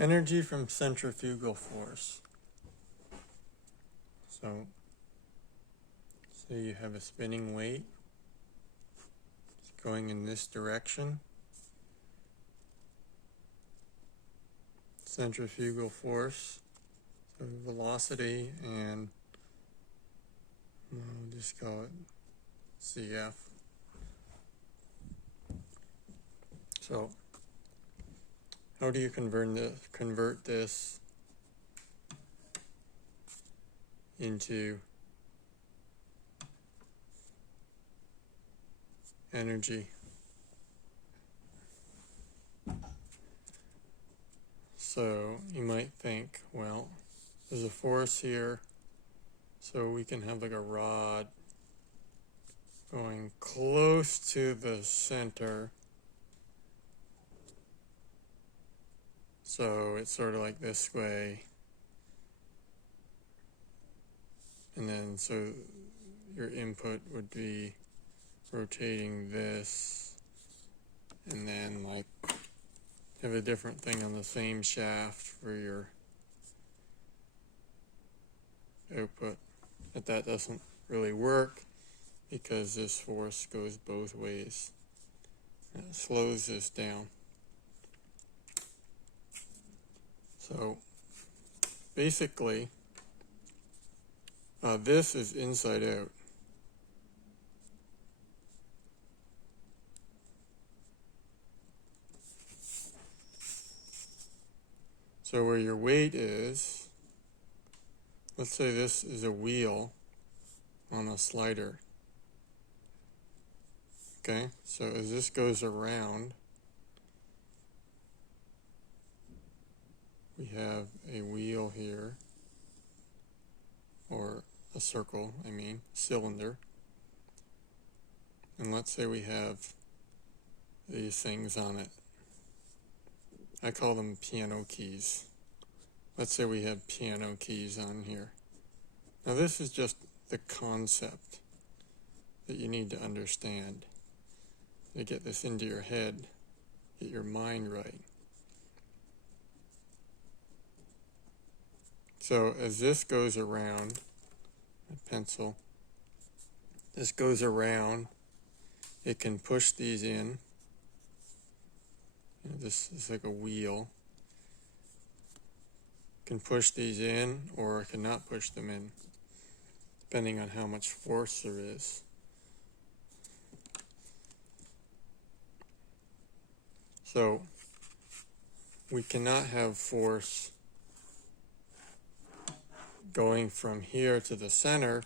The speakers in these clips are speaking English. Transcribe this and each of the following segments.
Energy from centrifugal force. So you have a spinning weight. It's going in this direction. Centrifugal force, so velocity, and we'll just call it CF. So how do you convert this into energy? So you might think, well, there's a force here, so we can have like a rod going close to the center. So it's sort of like this way. And then so your input would be rotating this, and then like have a different thing on the same shaft for your output. But that doesn't really work because this force goes both ways. And it slows this down. So basically, this is inside out. So where your weight is, let's say this is a wheel on a slider. Okay, so as this goes around, we have a wheel here, or a circle, cylinder. And let's say we have these things on it. I call them piano keys. Let's say we have piano keys on here. Now this is just the concept that you need to understand to get this into your head, get your mind right. So as this goes around, a pencil, this goes around, it can push these in. This is like a wheel. It can push these in, or it cannot push them in, depending on how much force there is. So we cannot have force going from here to the center.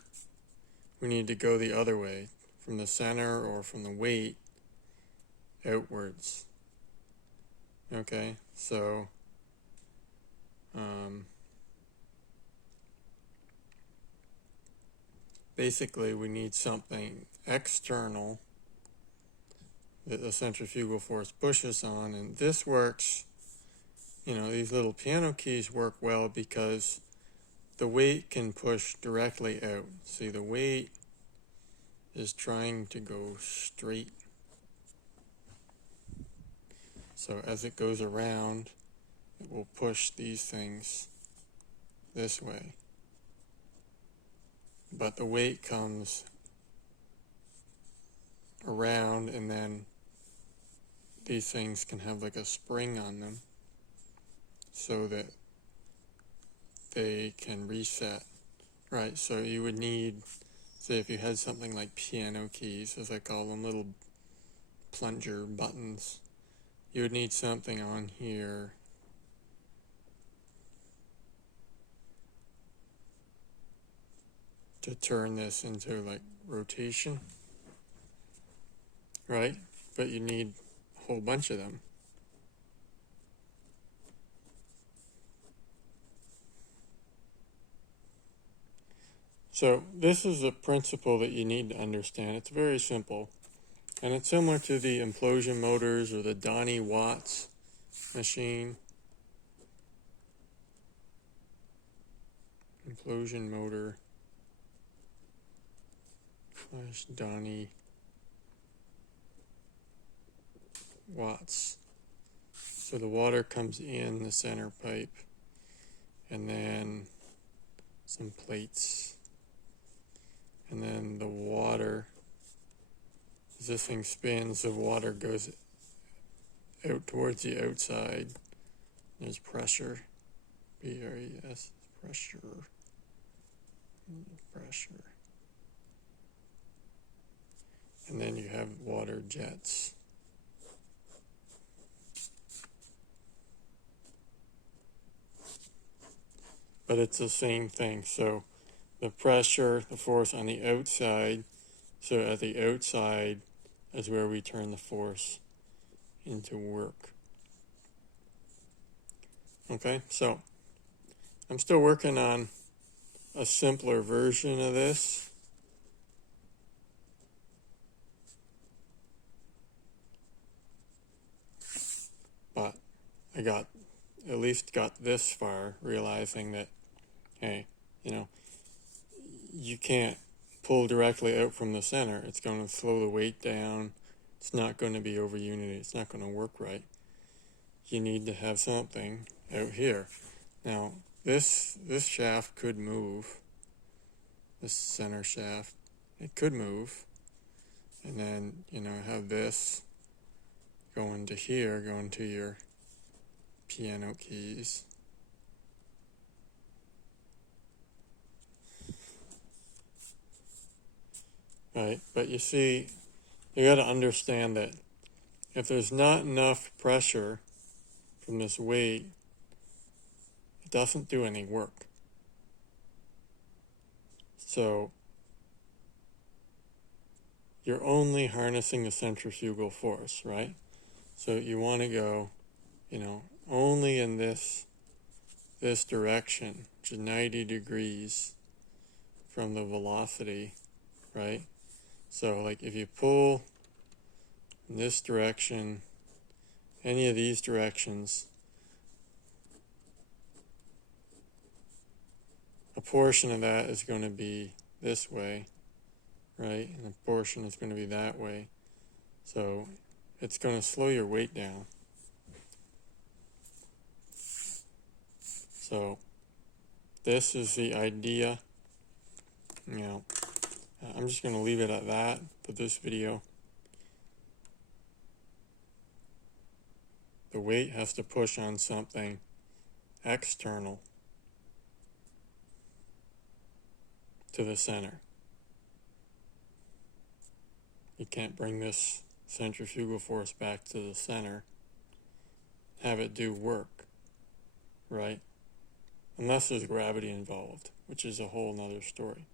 We need to go the other way, from the center or from the weight outwards. Okay, so basically we need something external that the centrifugal force pushes on, and this works, these little piano keys work well because the weight can push directly out. See, the weight is trying to go straight. So as it goes around, it will push these things this way. But the weight comes around, and then these things can have like a spring on them so that they can reset. Right, so you would need, say if you had something like piano keys, as I call them, little plunger buttons, you would need something on here to turn this into like rotation, right? But you need a whole bunch of them. So this is a principle that you need to understand. It's very simple. And it's similar to the implosion motors or the Donnie Watts machine. Implosion motor / Donnie Watts So the water comes in the center pipe, and then some plates, and then the water, as this thing spins, the water goes out towards the outside. There's pressure, B-R-E-S, pressure, and then you have water jets. But it's the same thing. So the pressure, the force on the outside, so at the outside is where we turn the force into work. Okay, so I'm still working on a simpler version of this. But I at least got this far, realizing that, hey, you can't pull directly out from the center. It's going to slow the weight down. It's not going to be over unity. It's not going to work right. You need to have something out here. Now, this shaft could move. This center shaft, it could move. And then, have this going to here, going to your piano keys. Right, but you see, you got to understand that if there's not enough pressure from this weight, it doesn't do any work. So you're only harnessing the centrifugal force, right? So you want to go, only in this direction, which is 90 degrees from the velocity, right? So like if you pull in this direction, any of these directions, a portion of that is going to be this way, right? And a portion is going to be that way. So it's going to slow your weight down. So this is the idea. I'm just going to leave it at that for this video. The weight has to push on something external to the center. You can't bring this centrifugal force back to the center, have it do work, right? Unless there's gravity involved, which is a whole nother story.